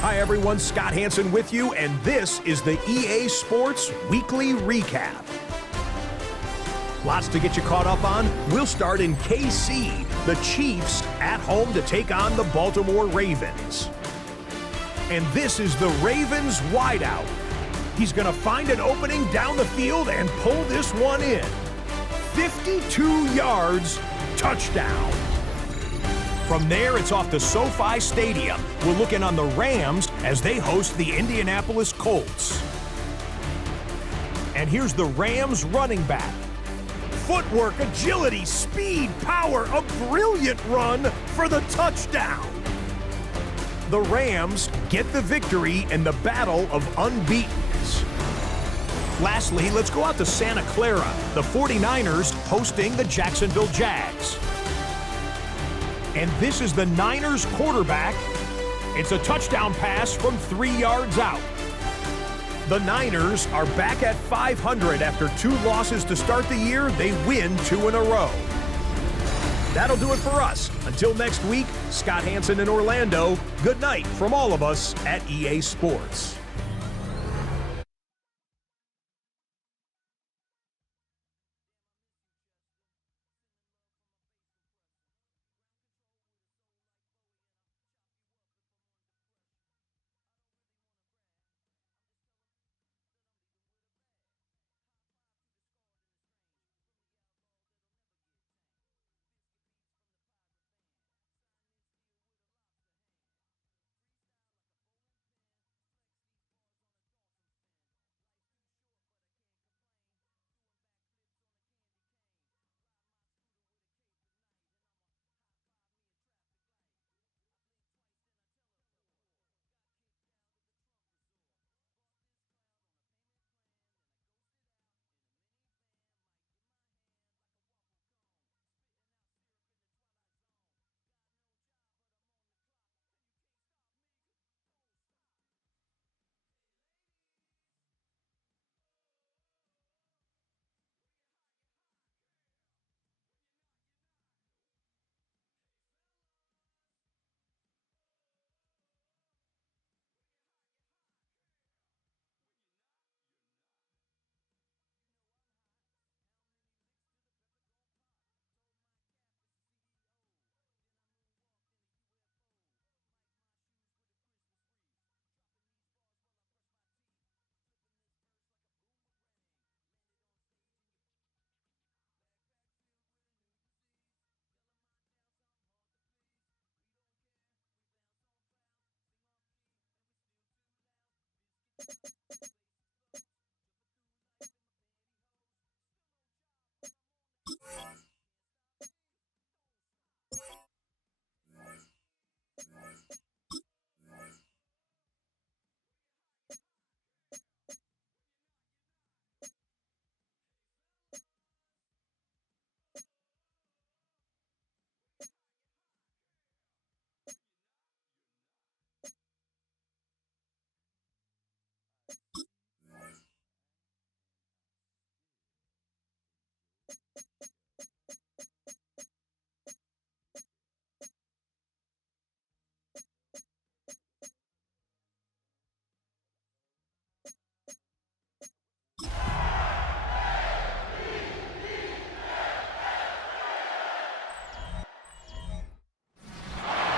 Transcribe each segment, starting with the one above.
Hi everyone, Scott Hansen with you, and this is the EA Sports Weekly Recap. Lots to get you caught up on. We'll start in KC, the Chiefs at home to take on the Baltimore Ravens. And this is the Ravens wideout. He's going to find an opening down the field and pull this one in. 52 yards, touchdown. From there, it's off to SoFi Stadium. We're looking on the Rams as they host the Indianapolis Colts. And here's the Rams running back. Footwork, agility, speed, power, a brilliant run for the touchdown. The Rams get the victory in the battle of unbeatens. Lastly, let's go out to Santa Clara, the 49ers hosting the Jacksonville Jags. And this is the Niners quarterback. It's a touchdown pass from 3 yards out. The Niners are back at 500 after 2 losses to start the year. They win 2 in a row. That'll do it for us. Until next week, Scott Hansen in Orlando. Good night from all of us at EA Sports.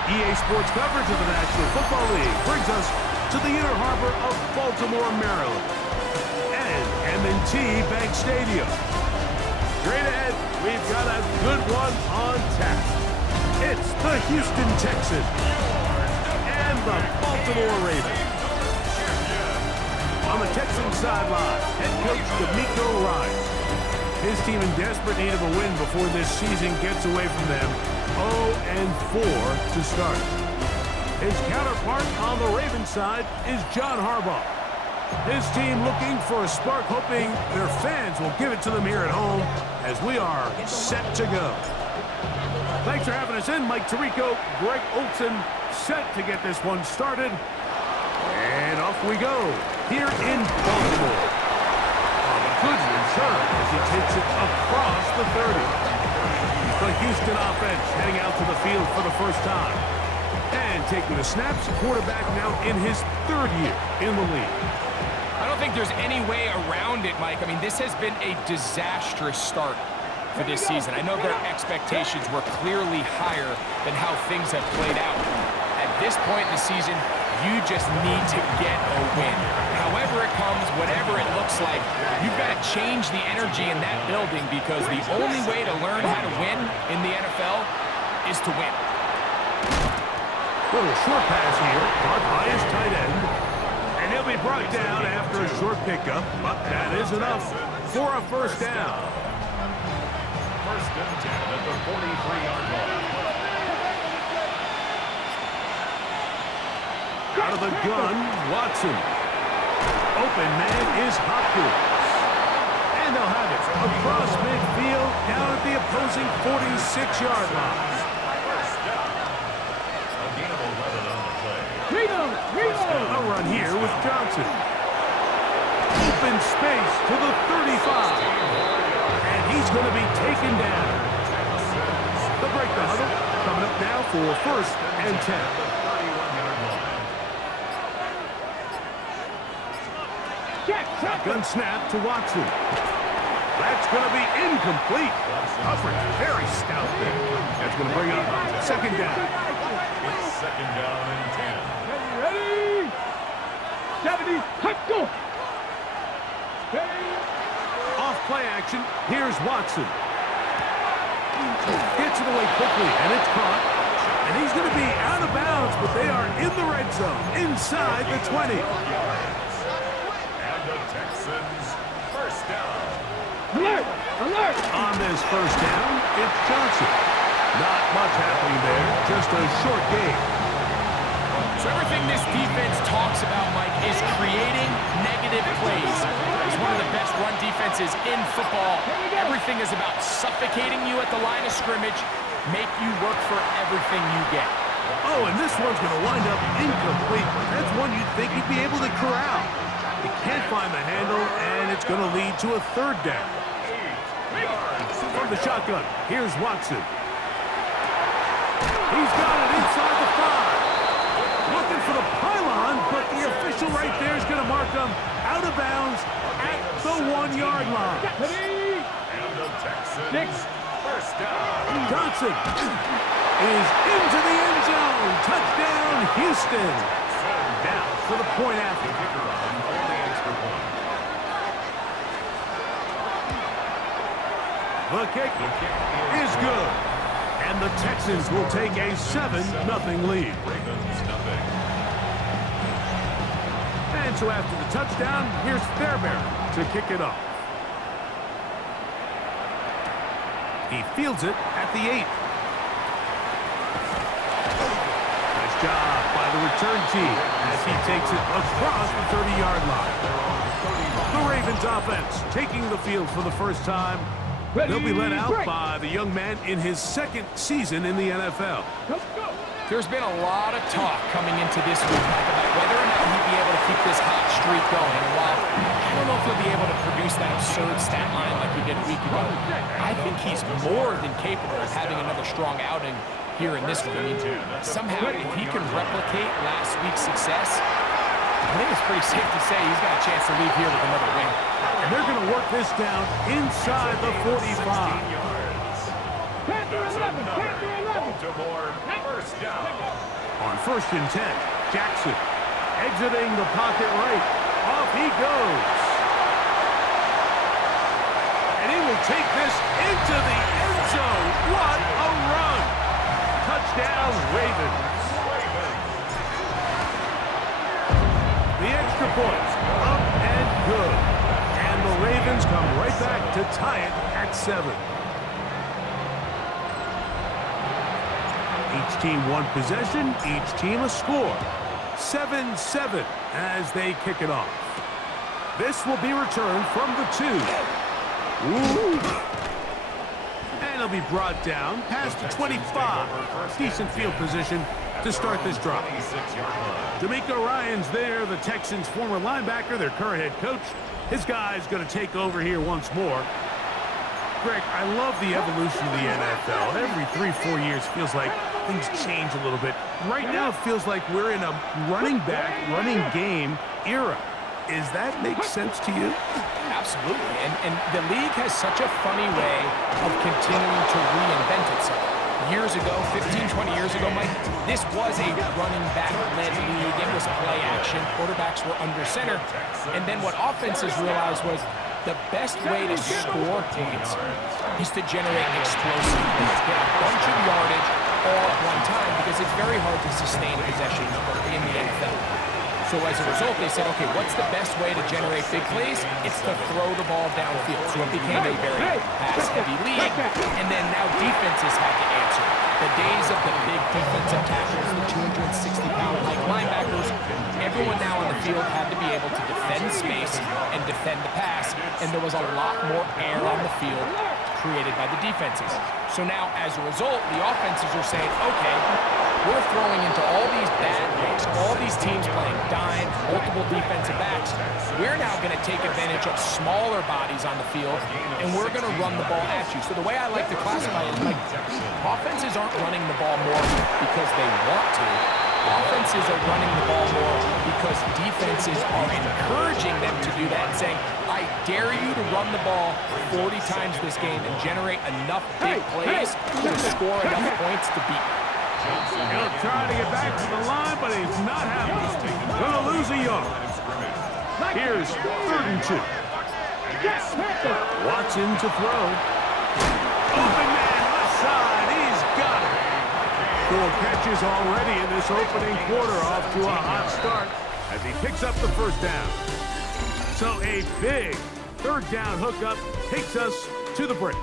EA Sports coverage of the National Football League brings us to the inner harbor of Baltimore, Maryland, and M&T Bank Stadium. Straight ahead, we've got a good one on tap. It's the Houston Texans and the Baltimore Ravens. On the Texans sideline, head coach D'Amico Ryan. His team in desperate need of a win before this season gets away from them. 0-4 to start. His counterpart on the Ravens side is John Harbaugh. His team looking for a spark, hoping their fans will give it to them here at home as we are set to go. Thanks for having us in. Mike Tirico, Greg Olson, set to get this one started. And off we go here in Baltimore. On a good return as he takes it across the 30. The Houston offense heading out to the field for the first time. And taking the snaps, quarterback now in his 3rd year in the league. I don't think there's any way around it, Mike. I mean, this has been a disastrous start for this season. I know their expectations were clearly higher than how things have played out. At this point in the season, you just need to get a win. However it comes, whatever it looks like, you've got to change the energy in that building because the only way to learn how to win in the NFL is to win. Little short pass here, caught by his tight end. And he'll be brought down after a short pickup, but that is enough for a first down. First and 10 at the 43-yard line. Out of the gun, Watson. Open man is Hopkins. And they'll have it across midfield down at the opposing 46-yard line. A run here with Johnson. Open space to the 35. And he's going to be taken down. They'll break the huddle. Coming up now for first and 10. Shotgun snap to Watson. That's going to be incomplete. Coverage very stout there. That's going to bring up second down. It's second down and 10. Ready? 70, let's go. Off play action. Here's Watson. Gets it away quickly, and it's caught. And he's going to be out of bounds, but they are in the red zone, inside the 20. And the Texans, first down. Alert! Alert! On this first down, it's Johnson. Not much happening there, just a short game. So everything this defense talks about, Mike, is creating negative plays. It's one of the best run defenses in football. Everything is about suffocating you at the line of scrimmage, make you work for everything you get. Oh, and this one's going to wind up incomplete. That's one you'd think you'd be able to corral. He can't find the handle, and it's going to lead to a third down. From the shotgun, here's Watson. He's got it inside the 5. Looking for the pylon, but the official right there is going to mark them out of bounds at the 1-yard line. And the Texans, first down. Johnson is into the end zone. Touchdown, Houston. Down for the point after. Kicker on for the extra point. The kick is good. And the Texans will take a 7-0 lead. Ravens, nothing. And so after the touchdown, here's Fairbairn to kick it off. He fields it at the 8. Nice job by the return team as he takes it across the 30-yard line. The Ravens offense taking the field for the first time. They'll be let out by the young man in his 2nd season in the NFL. There's been a lot of talk coming into this week, Mike, about whether or not he'd be able to keep this hot streak going. And while I don't know if he'll be able to produce that absurd stat line like he did a week ago, I think he's more than capable of having another strong outing here in this one. I mean, somehow, if he can replicate last week's success, I think it's pretty safe to say he's got a chance to leave here with another win. And they're going to work this down inside the 45. Baltimore, first down. On first and 10, Jackson exiting the pocket right. Off he goes. And he will take this into the end zone. What a run. Touchdown, Ravens. The extra point, up and good. And the Ravens come right back to tie it at 7. Each team one possession, each team a score. 7-7 as they kick it off. This will be returned from the 2. Ooh. And it'll be brought down past the 25. Decent field position to start this drive. D'Amico Ryan's there, the Texans' former linebacker, their current head coach. His guy's going to take over here once more. Greg, I love the evolution of the NFL. Every 3-4 years feels like things change a little bit. Right now, it feels like we're in a running back, running game era. Does that make sense to you? Absolutely. And the league has such a funny way of continuing to reinvent itself. Years ago, 15, 20 years ago, Mike, this was a running back-led league. It was play action. Quarterbacks were under center. And then what offenses realized was the best way to score points is to generate explosive points, get a bunch of yardage all at one time, because it's very hard to sustain possessions in the NFL. So as a result, they said, okay, what's the best way to generate big plays? It's to throw the ball downfield. So it became a very pass-heavy league. And then now defenses had to answer. The days of the big defensive tackles, the 260-pound like linebackers, everyone now on the field had to be able to defend space and defend the pass. And there was a lot more air on the field created by the defenses. So now, as a result, the offenses are saying, okay, we're throwing into all these bad looks, all these teams playing dime, multiple defensive backs. We're now going to take advantage of smaller bodies on the field, and we're going to run the ball at you. So the way I like to classify it is, like, offenses aren't running the ball more because they want to. Offenses are running the ball more because defenses are encouraging them to do that and saying, I dare you to run the ball 40 times this game and generate enough big plays to score enough points to beat you. He'll try to get back to the line, but he's not happening. Gonna lose a yard. Here's 3rd and 2. Watson to throw. Open man, left side. He's got it. 4 catches already in this opening quarter, off to a hot start as he picks up the 1st down. So a big 3rd down hookup takes us to the break.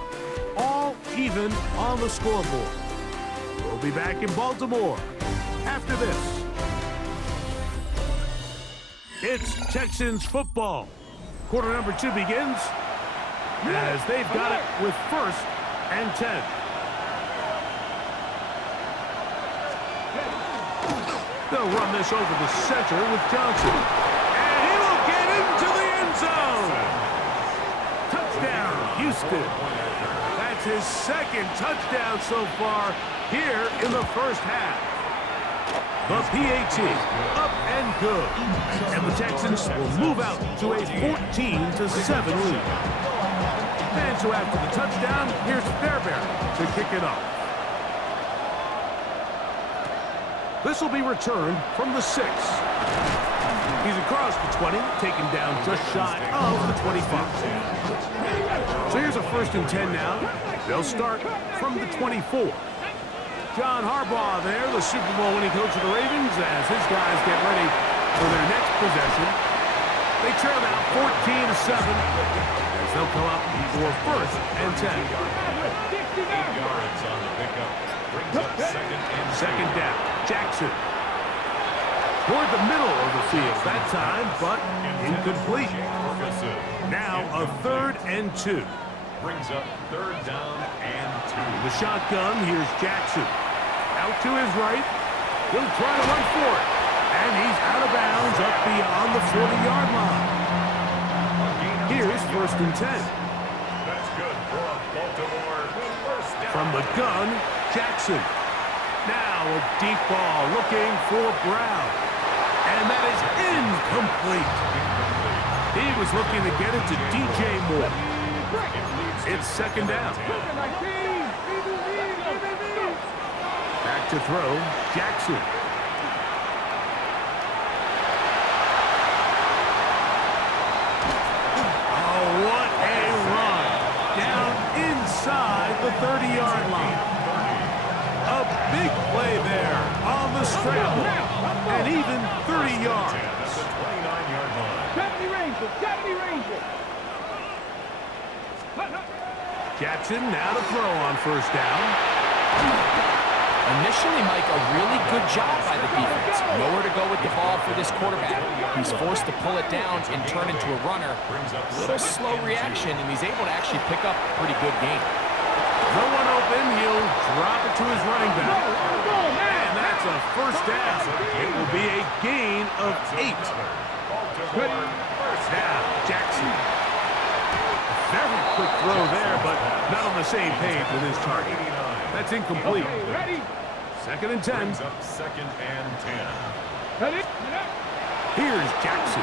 All even on the scoreboard. We'll be back in Baltimore after this. It's Texans football. Quarter number 2 begins as they've got it with 1st and 10. They'll run this over the center with Johnson. And he will get into the end zone. Touchdown, Houston. That's his 2nd touchdown so far here in the 1st half. The PAT, up and good. And the Texans will move out to a 14-7 lead. And so after the touchdown, here's Fairbairn to kick it off. This will be returned from the 6. He's across the 20, taken down just shy of the 25. So here's a 1st and 10 now. They'll start from the 24. John Harbaugh there, the Super Bowl winning coach of the Ravens, as his guys get ready for their next possession. They trail now 14-7 as they'll come up for 1st and 10. 8 yards on the pickup. Brings up 2nd down. Jackson. Toward the middle of the field that time, but incomplete. Now a 3rd and 2. Brings up 3rd down and 2. The shotgun, here's Jackson. Out to his right. He'll try to run for it. And he's out of bounds up beyond the 40-yard line. Here's 1st and 10. That's good for Baltimore. 1st down. From the gun, Jackson. Now a deep ball looking for Brown. And that is incomplete. He was looking to get it to DJ Moore. It's 2nd down. Back to throw, Jackson. Oh, what a run. Down inside the 30-yard line. A big play there on the scramble. And even 30 yards. That's a 29-yard line. 70 Ranger. Jackson now to throw on 1st down. Initially, Mike, a really good job by the defense. Nowhere to go with the ball for this quarterback. He's forced to pull it down and turn into a runner. Little slow reaction, and he's able to actually pick up a pretty good game. No one open. He'll drop it to his running back. And that's a 1st down. It will be a gain of 8. Now, Jackson. Very quick throw there, but not on the same page with his target. That's incomplete. Okay, ready? Second and 10. Brings up second and 10. Ready? Here's Jackson.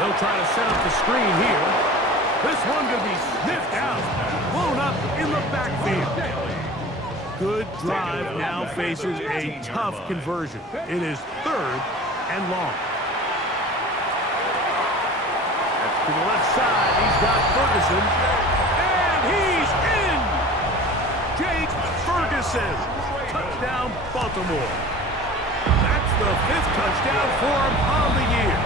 They'll try to set up the screen here. This one going to be sniffed out. Blown up in the backfield. Good drive now faces a tough conversion. It is third and long. To the left side, he's got Ferguson. And he's in! Jake Ferguson. Touchdown, Baltimore. That's the 5th touchdown for him on the year.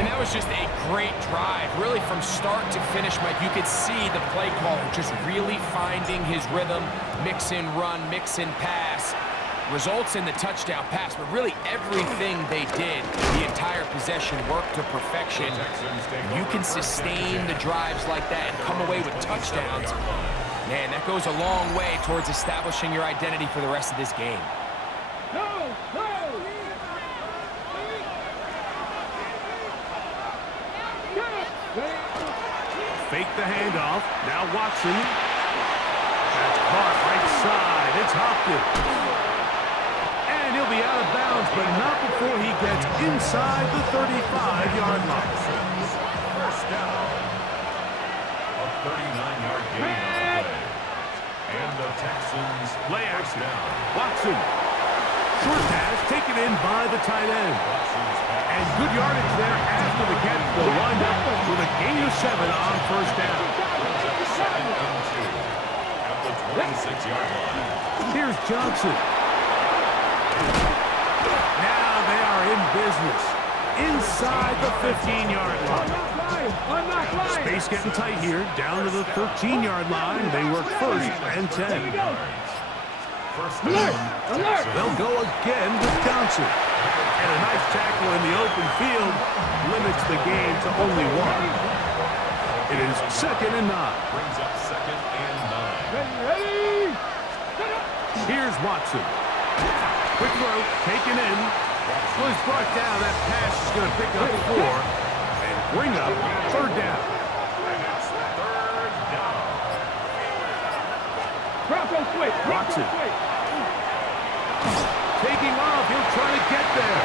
And that was just a great drive. Really, from start to finish, Mike, you could see the play caller just really finding his rhythm. Mix in run, mix in pass. Results in the touchdown pass, but really everything they did, the entire possession worked to perfection. You can sustain the drives like that and come away with touchdowns. Man, that goes a long way towards establishing your identity for the rest of this game. Fake the handoff. Now Watson. That's caught right side. It's Hopkins. And he'll be out of bounds, but not before he gets inside the 35-yard line. First down. A 39-yard gain on the play. And the Texans Play first action. down. Watson. Short pass taken in by the tight end. And good yardage there after the catch. They'll wind up with a gain of 7 on first down. Second and 2 at the 26-yard line. Here's Johnson. Now they are in business. Inside the 15-yard line. Space getting tight here. Down to the 13-yard line. They work first and 10. First down. They'll go again with Johnson. And a nice tackle in the open field limits the gain to only 1. It is second and 9. Brings up second and 9. Here's Watson. Quick throw, taken in. Well, he's brought down. That pass is going to pick up 4 and bring up third down. And it's third down. Watson. Taking off. He'll try to get there.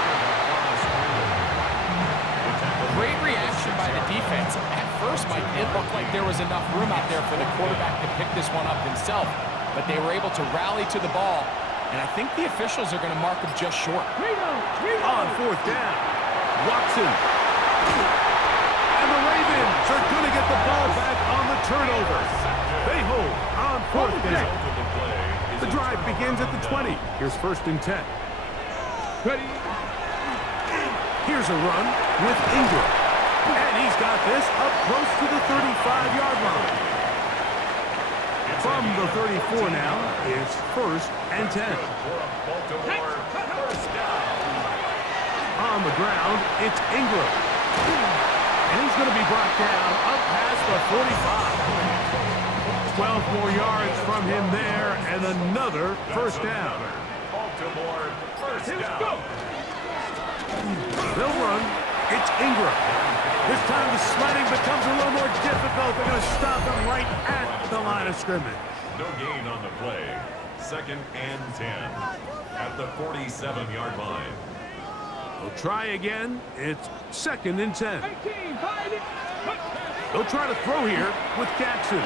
Great reaction by the defense. At first, Mike, it looked like there was enough room out there for the quarterback to pick this one up himself, but they were able to rally to the ball, and I think the officials are going to mark him just short. On fourth down, Watson. And the Ravens are going to get the ball back on the turnover. They hold on fourth down. The drive begins at the 20. Here's first and 10. Here's a run with Ingram. And he's got this up close to the 35-yard line. From the 34 now, it's first and 10. On the ground, it's Ingram. And he's going to be brought down up past the 45. 12 more yards from him there, and another first down. Baltimore first down. They'll run. It's Ingram. This time the sledding becomes a little more difficult. They're going to stop him right at the line of scrimmage. No gain on the play. Second and 10 at the 47-yard line. They'll try again. It's second and 10. They'll try to throw here with Jackson.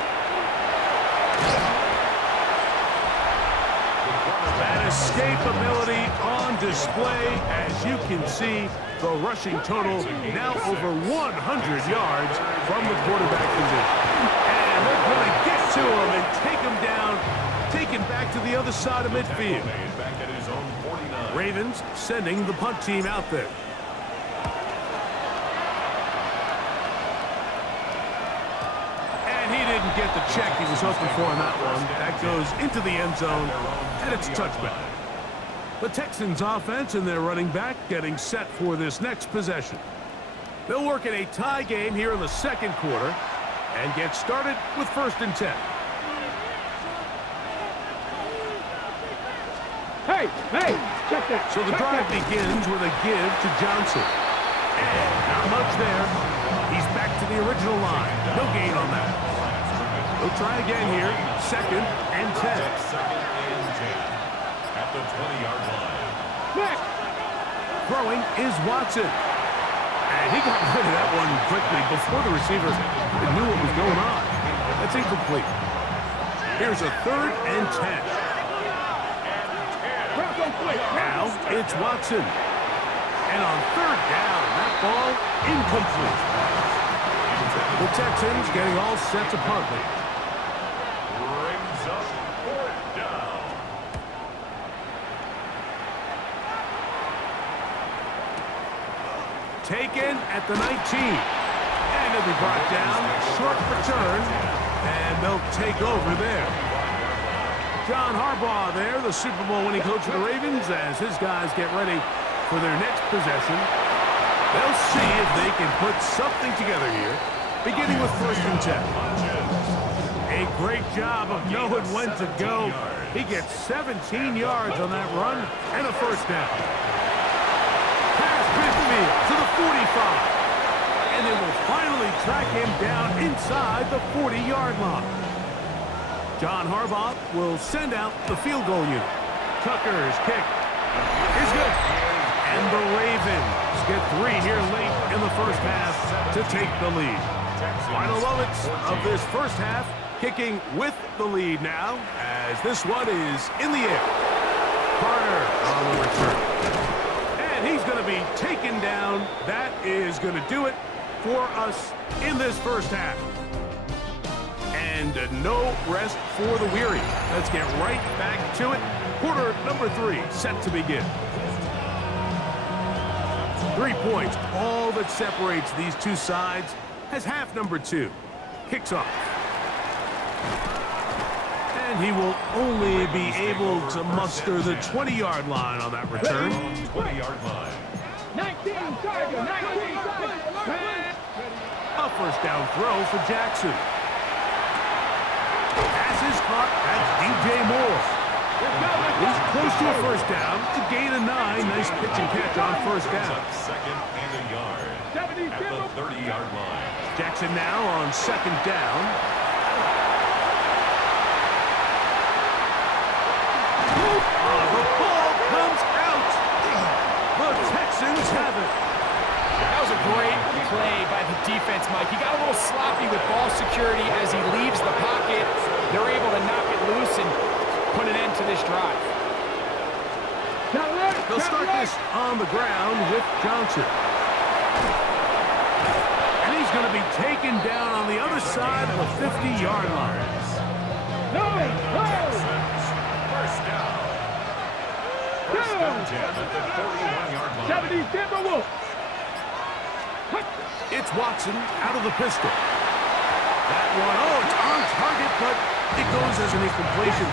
That escapability on display. As you can see, the rushing total now over 100 yards from the quarterback position. And they're going to get to him and take him down, taken back to the other side of midfield. Back at his own 49. Ravens sending the punt team out there. And he didn't get the check he was hoping for on that one. That goes into the end zone, and it's touchback. The Texans offense and their running back getting set for this next possession. They'll work in a tie game here in the second quarter and get started with first and 10. Hey, check that. So the drive begins with a give to Johnson. And not much there. He's back to the the original line. No gain on that. They'll try again here. 2nd and 10. 2nd and 10 at the 20-yard line. Next. Throwing is Watson. And he got rid of that one quickly before the receiver knew what was going on. That's incomplete. Here's a 3rd and 10. Now it's Watson. And on 3rd down, that ball incomplete. The Texans getting all set to punt. Brings up 4th down. Taken at the 19. And it'll be brought down. Short return. And they'll take over there. John Harbaugh there, the Super Bowl winning coach of the Ravens, as his guys get ready for their next possession. They'll see if they can put something together here, beginning with 1st and 10. A great job of knowing when to go. He gets 17 yards on that run and a 1st down. Pass midfield to the 45. And they will finally track him down inside the 40-yard line. John Harbaugh will send out the field goal unit. Tucker's kick is good. And the Ravens get 3 here late in the 1st half to take the lead. Final moments of this 1st half, kicking with the lead now, as this one is in the air. Carter on the return. And he's going to be taken down. That is going to do it for us in this 1st half. And no rest for the weary. Let's get right back to it. Quarter number 3 set to begin. 3 points, all that separates these two sides, as half number 2 kicks off. And he will only be able to muster the 20-yard line on that return. 20-yard line. 19, target, 19, target. A 1st down throw for Jackson. Pass is caught. That's DJ Moore. He's close to a 1st down to gain a 9. Nice pitch and catch on 1st down. 2nd and a yard at the 30-yard line. Jackson now on 2nd down. The ball comes out. The Texans have it. That was a great play by the defense, Mike. He got a little sloppy with ball security as he leaves the pocket. They're able to knock it loose and put an end to this drive. They'll start this on the ground with Johnson. And he's going to be taken down on the other side of the 50-yard line. First down. First down 10 at the 31-yard line. 70 Timberwolves. It's Watson out of the pistol. That one, it's on target, but it goes as an incompletion.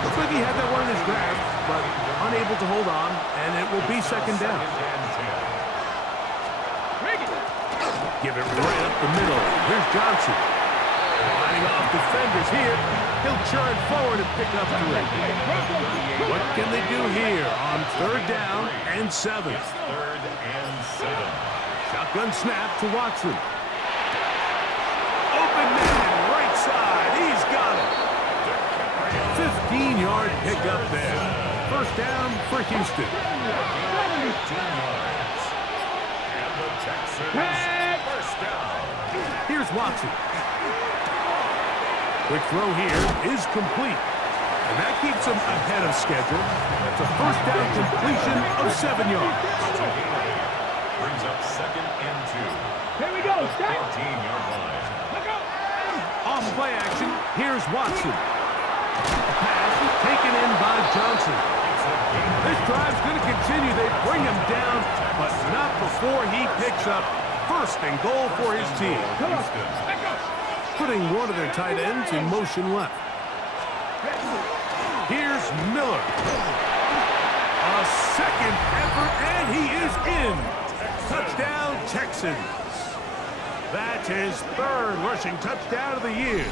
Looks like he had that one in his grasp, but unable to hold on, and it will be 2nd down. Give it right up the middle. Here's Johnson. Lining off defenders here. He'll churn forward and pick up 3. What can they do here on 3rd down and 7? 3rd and 7. Shotgun snap to Watson. Open man, right side. He's got it. 15-yard pickup there. 1st down for Houston. 15 yards. And the Texans 1st down. Here's Watson. Quick throw here is complete. And that keeps him ahead of schedule. That's a 1st down completion of 7 yards. Brings up 2nd and 2. Here we go. 14-yard line. Off play action, here's Watson. Pass taken in by Johnson. This drive's going to continue. They bring him down, but not before he picks up 1st and goal for his team. Putting one of their tight ends in motion left. Here's Miller. A 2nd effort, and he is in. Touchdown, Texans. That's his 3rd rushing touchdown of the year.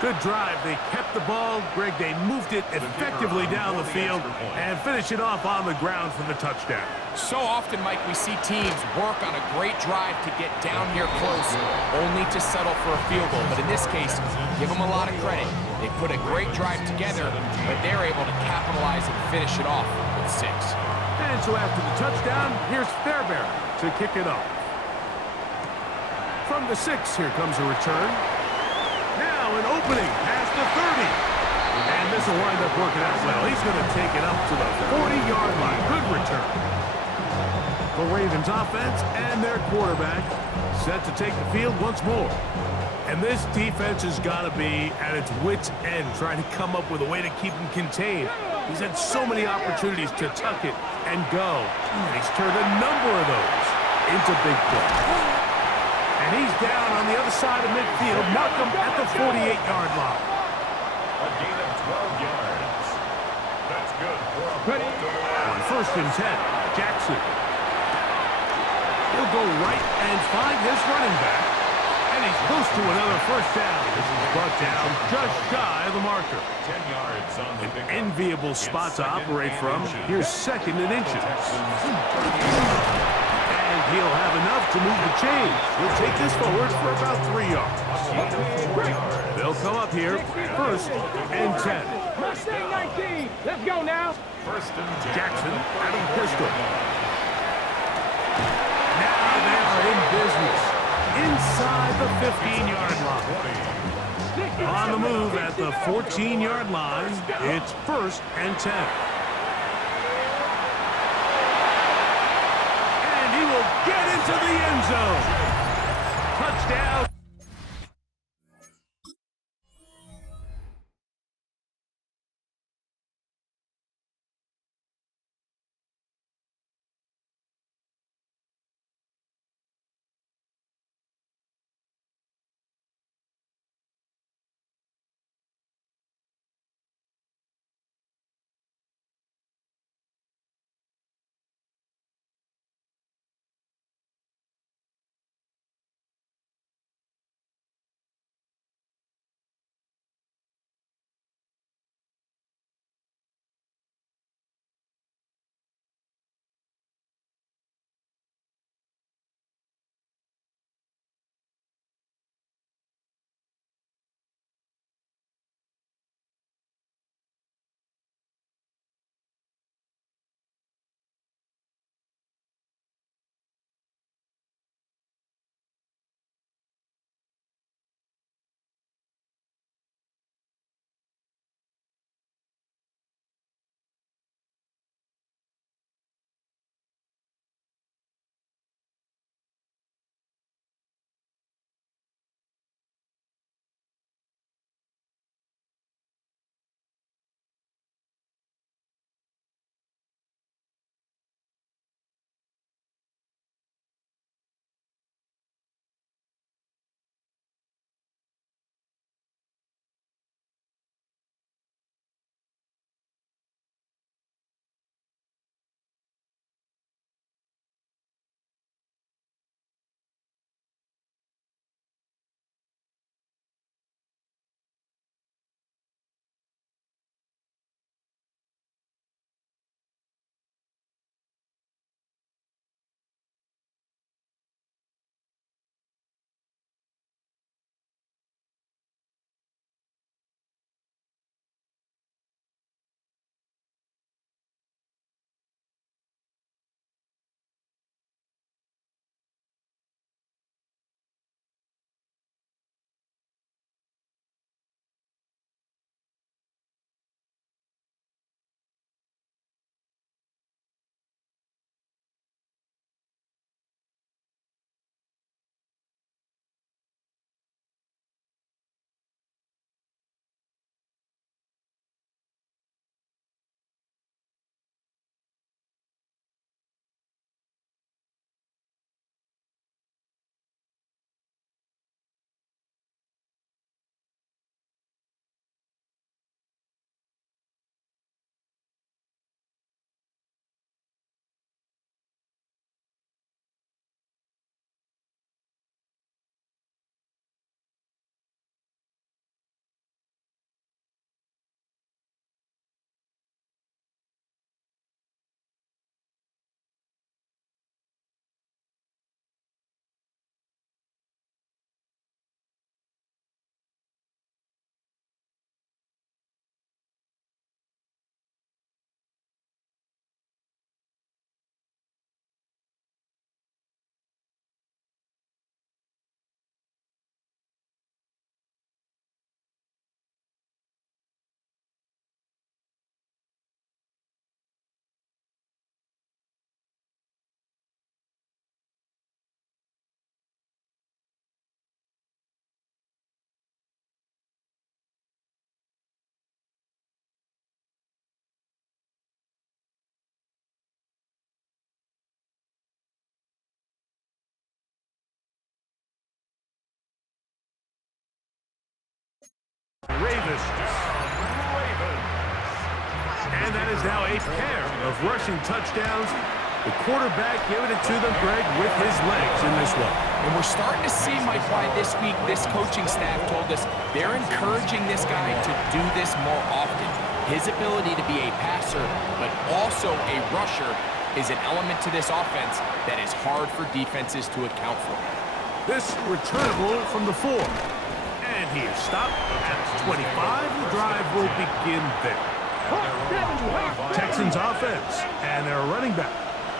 Good drive. They kept the ball. Greg, they moved it effectively down the field and finished it off on the ground for the touchdown. So often, Mike, we see teams work on a great drive to get down here close, only to settle for a field goal. But in this case, give them a lot of credit. They put a great drive together, but they're able to capitalize and finish it off with 6. And so after the touchdown, here's Fairbairn to kick it off. From the 6, here comes a return. Now an opening past the 30. And this will wind up working out well. He's going to take it up to the 40-yard line. Good return. The Ravens offense and their quarterback set to take the field once more. And this defense has got to be at its wits' end, trying to come up with a way to keep him contained. He's had so many opportunities to tuck it and go. And he's turned a number of those into big plays. And he's down on the other side of midfield. Mark him at the 48-yard line. A gain of 12 yards. That's good for a Baltimore. On 1st and 10, Jackson. He'll go right and find his running back. And he's close to another first down. This is brought down just shy of the marker. 10 yards on the pickup. Enviable spot to operate from. Here's 2nd and inches. And he'll have enough to move the chains. He'll take this forward for about 3 yards. They'll come up here, 1st and 10. Mustang 19. Let's go now. First and 10. Jackson out of pistol. Now they are in business. Inside the 15-yard line. On the move at the 14-yard line, it's 1st and 10. And he will get into the end zone. Touchdown. distance. And that is now a pair of rushing touchdowns. The quarterback giving it to them, Greg, with his legs in this one. And we're starting to see, Mike, why this week this coaching staff told us they're encouraging this guy to do this more often. His ability to be a passer, but also a rusher, is an element to this offense that is hard for defenses to account for. This returnable from the 4. And he is stopped at 25. The drive will begin there. Texans offense and their running back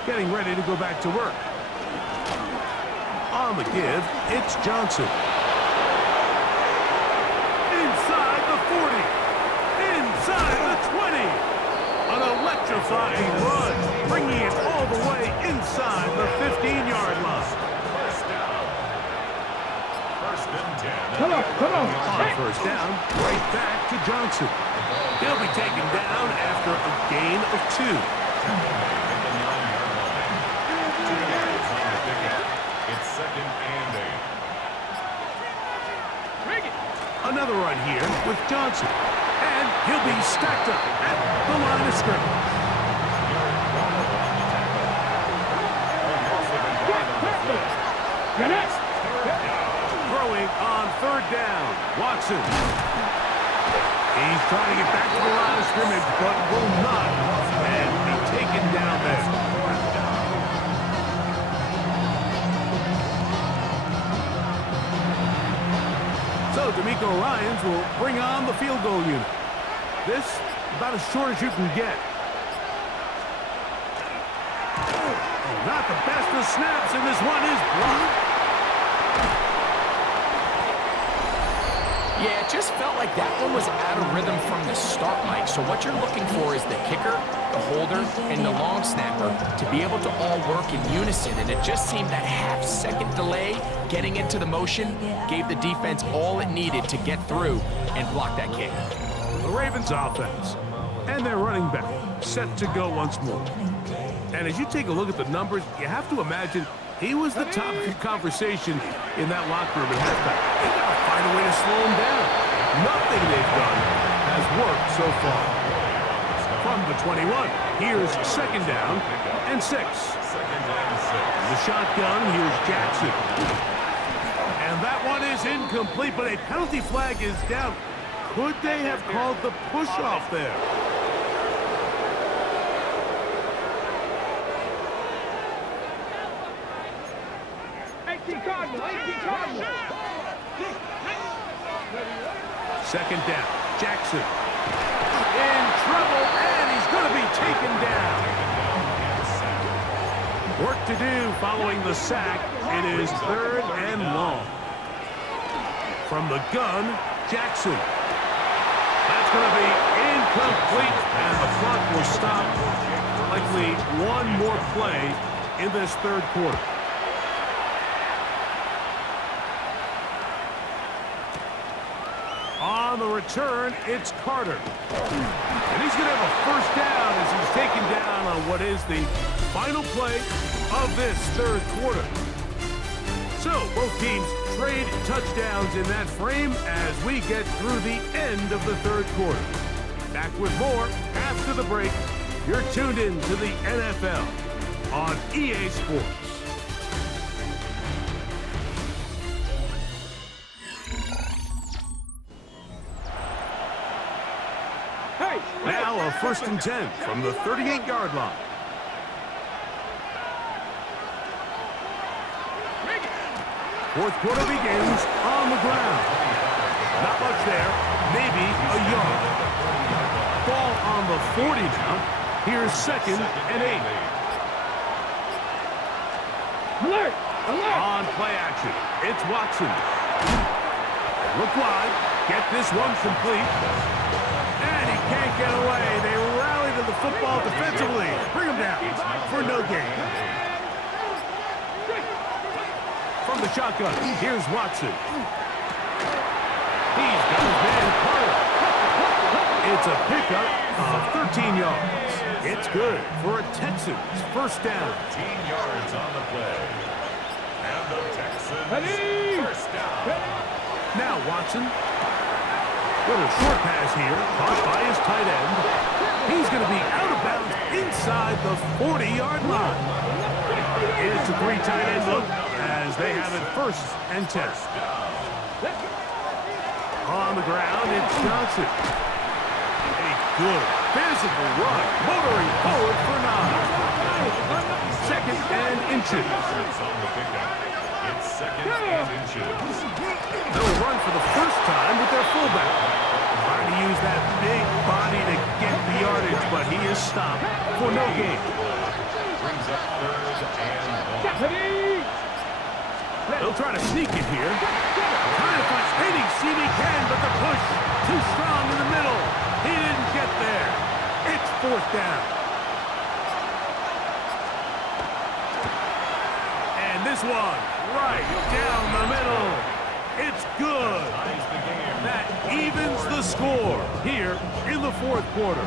getting ready to go back to work. On the give, it's Johnson. Inside the 40. Inside the 20. An electrifying run, bringing it all the way inside the 15-yard line. Come on. On first down, right back to Johnson. He'll be taken down after a gain of 2. It's 2nd and 8. Another run here with Johnson. And he'll be stacked up at the line of scrimmage. Throwing on 3rd down. Watson. He's trying to get back to the line of scrimmage, but will not. And be taken down there. So D'Amico Ryans will bring on the field goal unit. This about as short as you can get. Oh, not the best of snaps, and this one is blocked. Yeah, it just felt like that one was out of rhythm from the start, Mike. So what you're looking for is the kicker, the holder, and the long snapper to be able to all work in unison. And it just seemed that half-second delay getting into the motion gave the defense all it needed to get through and block that kick. The Ravens offense and their running back set to go once more. And as you take a look at the numbers, you have to imagine he was the topic of conversation in that locker room at halftime. They got to find a way to slow him down. Nothing they've done has worked so far. From the 21, here's 2nd down and 6. The shotgun, here's Jackson. And that one is incomplete, but a penalty flag is down. Could they have called the push-off there? Second down, Jackson. In trouble, and he's going to be taken down. Work to do following the sack. It is 3rd and long. From the gun, Jackson. That's going to be incomplete, and the clock will stop. Likely one more play in this 3rd quarter. On the return, it's Carter. And he's going to have a first down as he's taken down on what is the final play of this 3rd quarter. So, both teams trade touchdowns in that frame as we get through the end of the 3rd quarter. Back with more after the break. You're tuned in to the NFL on EA Sports. Now a 1st and 10 from the 38-yard line. Fourth quarter begins on the ground. Not much there, maybe a yard. Ball on the 40 now. Here's 2nd and 8. Alert! On play action, it's Watson. Look wide, get this one complete. And he can't get away. They rally to the football defensively. Bring him down for no gain. From the shotgun, here's Watson. He's got his man Carter. It's a pickup of 13 yards. It's good for a Texans first down. 13 yards on the play. And the Texans first down. Now Watson. Little short pass here, caught by his tight end. He's going to be out of bounds inside the 40-yard line. It's a 3 tight end look as they have it 1st and 10. On the ground, it's Johnson. A good physical run, motoring forward for 9. 2nd and inches. It's 2nd and inches. They'll run for the first time with their fullback. Trying to use that big body to get the yardage, but he is stopped for no gain. Brings up 3rd and 1. They'll try to sneak it here. Trying to find Henry, see if he can, but the push too strong in the middle. He didn't get there. It's 4th down. And this one, right down the middle. It's good. That evens the score here in the 4th quarter.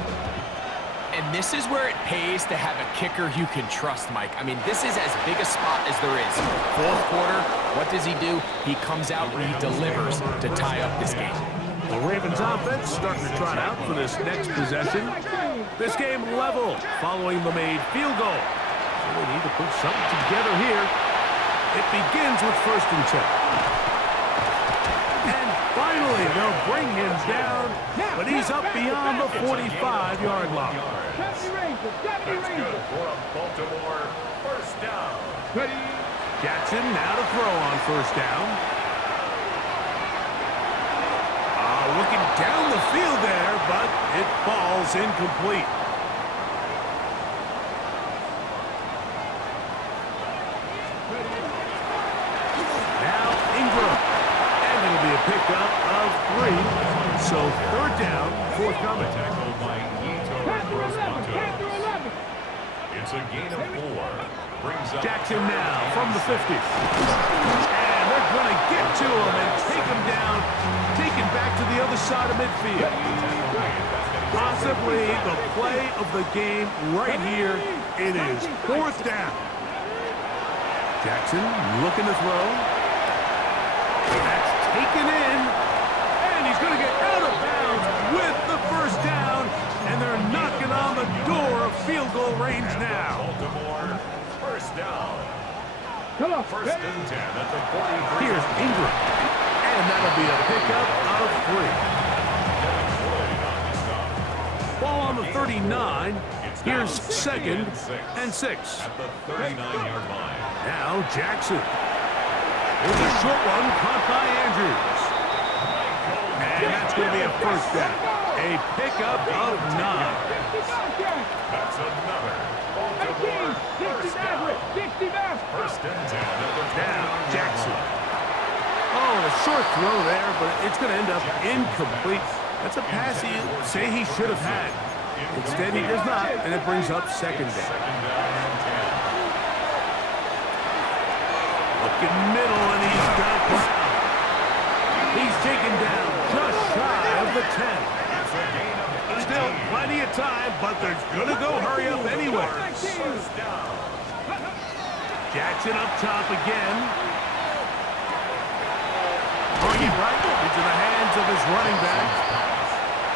And this is where it pays to have a kicker you can trust, Mike. I mean, this is as big a spot as there is. 4th quarter, what does he do? He comes out and he delivers to tie up this game. The Ravens offense starting to trot out for this next possession. This game level following the made field goal. So they need to put something together here. It begins with 1st and 10. And finally, they'll bring him down, but he's up beyond the 45-yard line. That's good for a Baltimore 1st down. Jackson now to throw on 1st down. Looking down the field there, but it falls incomplete. Now Ingram. And it'll be a pickup of 3. So 3rd down, forthcoming. Tackled by It's a gain of 4. Brings up Jackson now from the 50. And they're going to get to him and take him down, take him back to the other side of midfield. Possibly the play of the game right here. It is 4th down. Jackson looking to throw. That's taken in. And he's going to get out of bounds with the 1st down. And they're knocking on the door of field goal range now. Baltimore 1st down. 1st and 10 at the 43. Here's Ingram. And that'll be a pickup of 3. Ball on the 39. Here's 2nd and 6. At the 39-yard line. Now Jackson. Here's a short one caught by Andrews. And that's going to be a 1st down. A pickup of 9. That's another Baltimore 1st down. 1st and 10 at the 39-yard Now Jackson. line. Oh, a short throw there, but it's going to end up incomplete. That's a pass he say he should have had. Instead, he does not, and it brings up 2nd down. 2nd down and 10. Looking middle, and he's got Brown. He's taken down just shy of the 10. It's a gain of 18. Still plenty of time, but they're going to go hurry up anyway. 1st down. Jackson up top again. Throwing it right into the hands of his running back.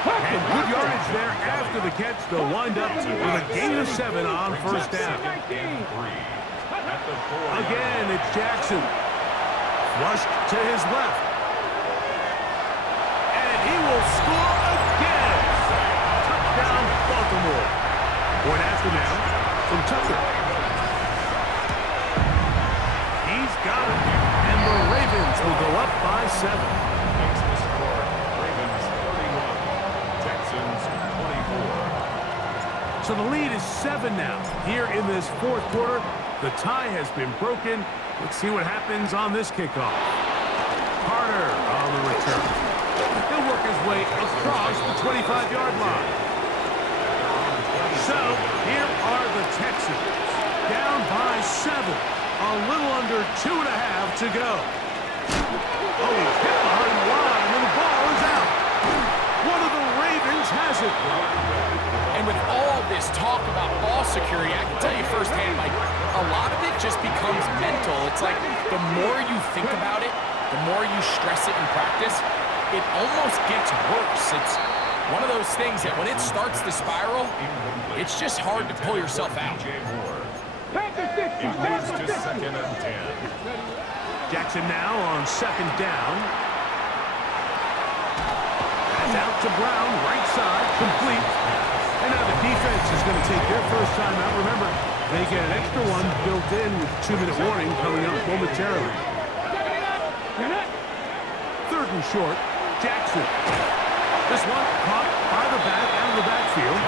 And good yardage there after the catch. They'll wind up with a gain of 7 on 1st down. 2nd and 3 at the 4. Again, it's Jackson. Flushed to his left. And he will score again. Touchdown, Baltimore. Point after now from Tucker. He's got it. And the Ravens will go up by 7. Makes the score. Ravens 31. Texans 24. So the lead is 7 now. Here in this 4th quarter, the tie has been broken. Let's see what happens on this kickoff. Carter on the return. He'll work his way across the 25-yard line. So here are the Texans, down by 7. A little under 2.5 to go. Oh, he's hit behind the line, and the ball is out. One of the Ravens has it. And with all this talk about ball security, I can tell you firsthand, like, a lot of it just becomes mental. It's like the more you think about it, the more you stress it in practice, it almost gets worse. It's one of those things that when it starts to spiral, it's just hard to pull yourself out. It leads to 2nd and 10. Jackson now on 2nd down. That's out to Brown, right side, complete. And now the defense is going to take their first time out. Remember, they get an extra one built in with 2-minute warning coming up momentarily. 3rd and short, Jackson. This one caught by the back out of the backfield.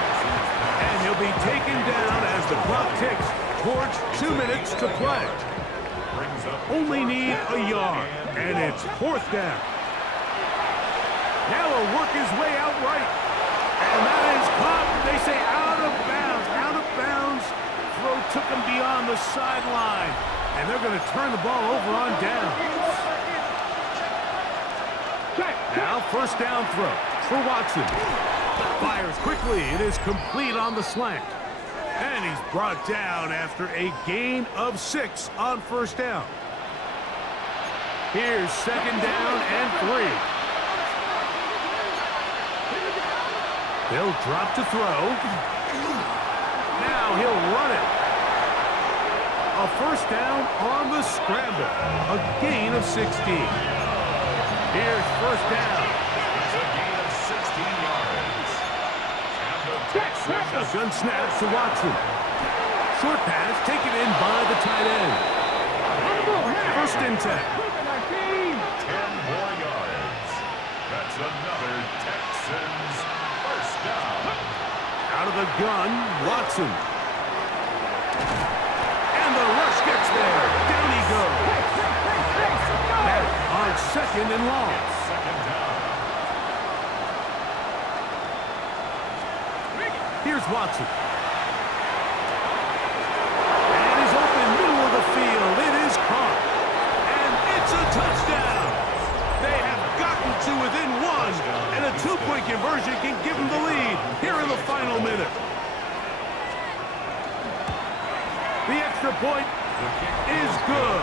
And he'll be taken down as the clock ticks towards 2 minutes to play. Only need a yard, and it's 4th down. Now he'll work his way out right. And that is caught, they say, out of bounds. Out of bounds. Throw took him beyond the sideline. And they're going to turn the ball over on downs. Now 1st down throw for Watson. Fires quickly. It is complete on the slant. And he's brought down after a gain of 6 on 1st down. Here's 2nd down and 3. They'll drop to throw. Now he'll run it. A 1st down on the scramble. A gain of 16. Here's 1st down. It's a gain of 16 yards. And the Texans. A gun snap to Watson. Short pass taken in by the tight end. 1st and 10. 10 more yards. That's another Texans first down. Out of the gun, Watson. And the rush gets there. Down he goes. On 2nd and long. 2nd down. Here's Watson. And he's open middle of the field. It is caught. And it's a touchdown. They have gotten to within 1. And a 2-point conversion can give them the lead here in the final minute. The extra point is good.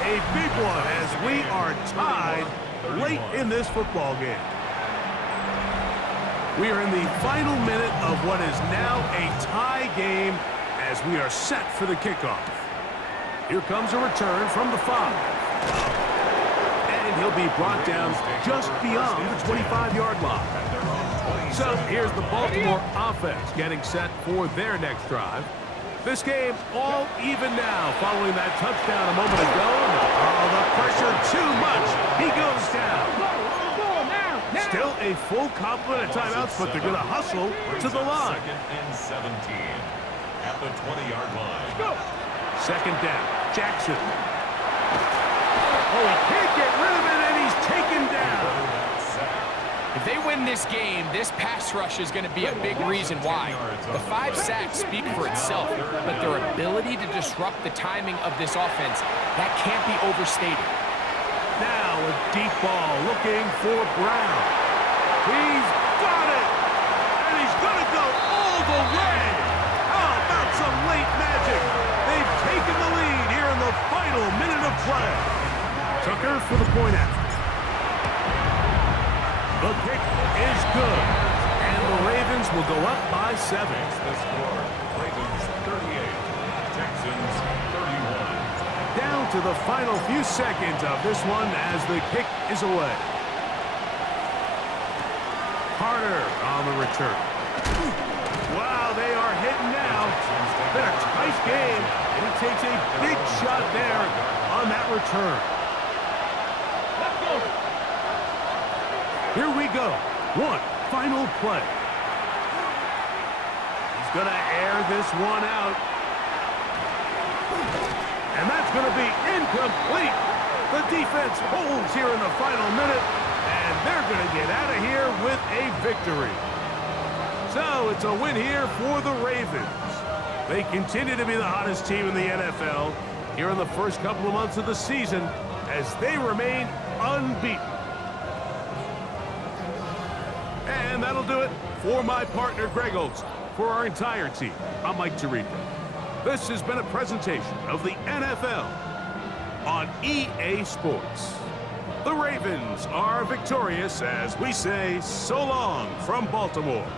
A big one as we are tied late in this football game. We are in the final minute of what is now a tie game as we are set for the kickoff. Here comes a return from the 5. And he'll be brought down just beyond the 25-yard line. So here's the Baltimore offense getting set for their next drive. This game all even now following that touchdown a moment ago. Oh, the pressure too much. He goes down. Still a full complement of timeouts, but they're going to hustle to the line. 2nd and 17 at the 20-yard line. 2nd down. Jackson. Oh, he can't get rid of it, and he's taken down. If they win this game, this pass rush is going to be a big reason why. The 5 sacks speak for itself, but their ability to disrupt the timing of this offense, that can't be overstated. Now a deep ball looking for Brown. He's got it! And he's going to go all the way! How about some late magic? They've taken the lead here in the final minute of play. Tucker for the point after. The kick is good. And the Ravens will go up by 7. The score, Ravens 38, Texans 31. Down to the final few seconds of this one as the kick is away. Carter on the return. Wow, they are hitting now. Been a tight game, and he takes a big shot there on that return. Here we go. One final play. He's going to air this one out. And that's going to be incomplete. The defense holds here in the final minute, and they're going to get out of here with a victory. So it's a win here for the Ravens. They continue to be the hottest team in the NFL here in the first couple of months of the season as they remain unbeaten. And that'll do it for my partner, Greg Olson. For our entire team, I'm Mike Tirico. This has been a presentation of the NFL on EA Sports. The Ravens are victorious as we say so long from Baltimore.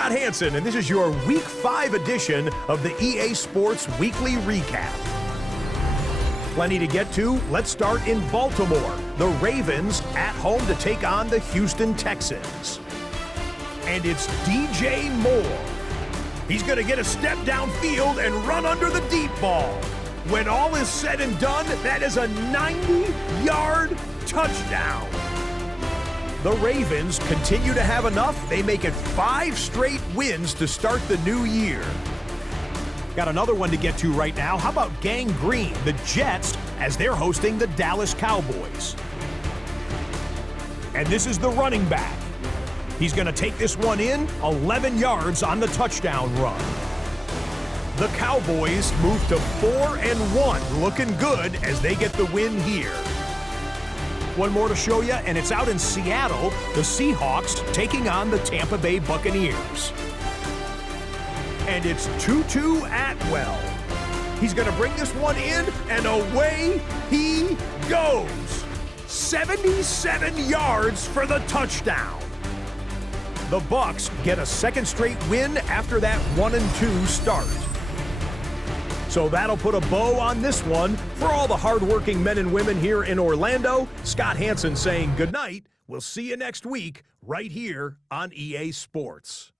Scott Hansen, and this is your Week 5 edition of the EA Sports Weekly Recap. Plenty to get to. Let's start in Baltimore. The Ravens at home to take on the Houston Texans. And it's DJ Moore. He's going to get a step downfield and run under the deep ball. When all is said and done, that is a 90-yard touchdown. The Ravens continue to have enough. They make it 5 straight wins to start the new year. Got another one to get to right now. How about Gang Green, the Jets, as they're hosting the Dallas Cowboys? And this is the running back. He's going to take this one in, 11 yards on the touchdown run. The Cowboys move to 4-1, looking good as they get the win here. One more to show you, and it's out in Seattle, the Seahawks taking on the Tampa Bay Buccaneers. And it's Tutu Atwell. He's going to bring this one in, and away he goes. 77 yards for the touchdown. The Bucs get a second straight win after that 1-2 start. So that'll put a bow on this one. For all the hardworking men and women here in Orlando, Scott Hansen saying goodnight. We'll see you next week right here on EA Sports.